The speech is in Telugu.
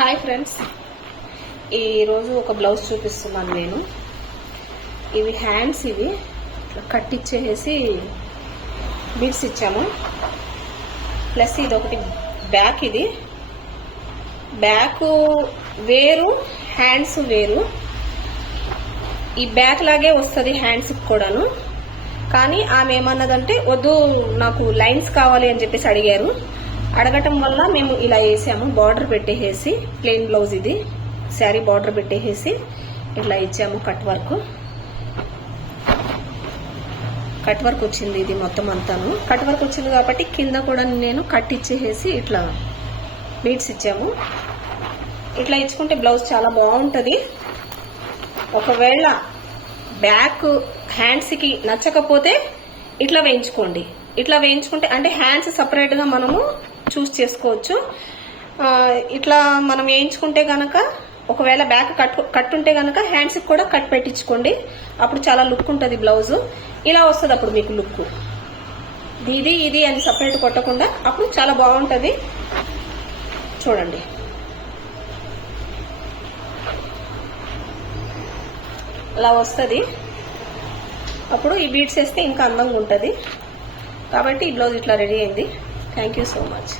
హాయ్ ఫ్రెండ్స్, ఈరోజు ఒక బ్లౌజ్ చూపిస్తున్నాను నేను. ఇవి హ్యాండ్స్, ఇవి ఇట్లా కట్టిచ్చేసి బీడ్స్ ఇచ్చాము. ప్లస్ ఇది ఒకటి బ్యాక్, ఇది బ్యాక్ వేరు, హ్యాండ్స్ వేరు. ఈ బ్యాక్ లాగే వస్తుంది హ్యాండ్స్ కూడాను. కానీ ఆమె ఏమన్నదంటే వద్దు, నాకు లైన్స్ కావాలి అని చెప్పేసి అడిగారు. అడగటం వల్ల మేము ఇలా వేసాము. బార్డర్ పెట్టేసి, ప్లెయిన్ బ్లౌజ్ ఇది, శారీ బార్డర్ పెట్టేసి ఇట్లా ఇచ్చాము. కట్ వర్క్ వచ్చింది. ఇది మొత్తం అంతాను కట్ వర్క్ వచ్చింది కాబట్టి కింద కూడా నేను కట్ ఇచ్చేసి ఇట్లా బీడ్స్ ఇచ్చాము. ఇట్లా ఇచ్చుకుంటే బ్లౌజ్ చాలా బాగుంటుంది. ఒకవేళ బ్యాక్ హ్యాండ్స్కి నచ్చకపోతే ఇట్లా వేయించుకోండి. ఇట్లా వేయించుకుంటే అంటే హ్యాండ్స్ సపరేట్గా మనము చూస్ చేసుకోవచ్చు. ఇట్లా మనం వేయించుకుంటే కనుక ఒకవేళ బ్యాక్ కట్ ఉంటే కనుక హ్యాండ్స్కి కూడా కట్ పెట్టించుకోండి. అప్పుడు చాలా లుక్ ఉంటుంది బ్లౌజ్. ఇలా వస్తుంది అప్పుడు మీకు లుక్. ఇది అని సపరేట్ కొట్టకుండా అప్పుడు చాలా బాగుంటుంది. చూడండి, అలా వస్తుంది. అప్పుడు ఈ బీడ్స్ వేస్తే ఇంకా అందంగా ఉంటుంది. కాబట్టి ఈ బ్లౌజ్ ఇట్లా రెడీ అయింది. Thank you so much.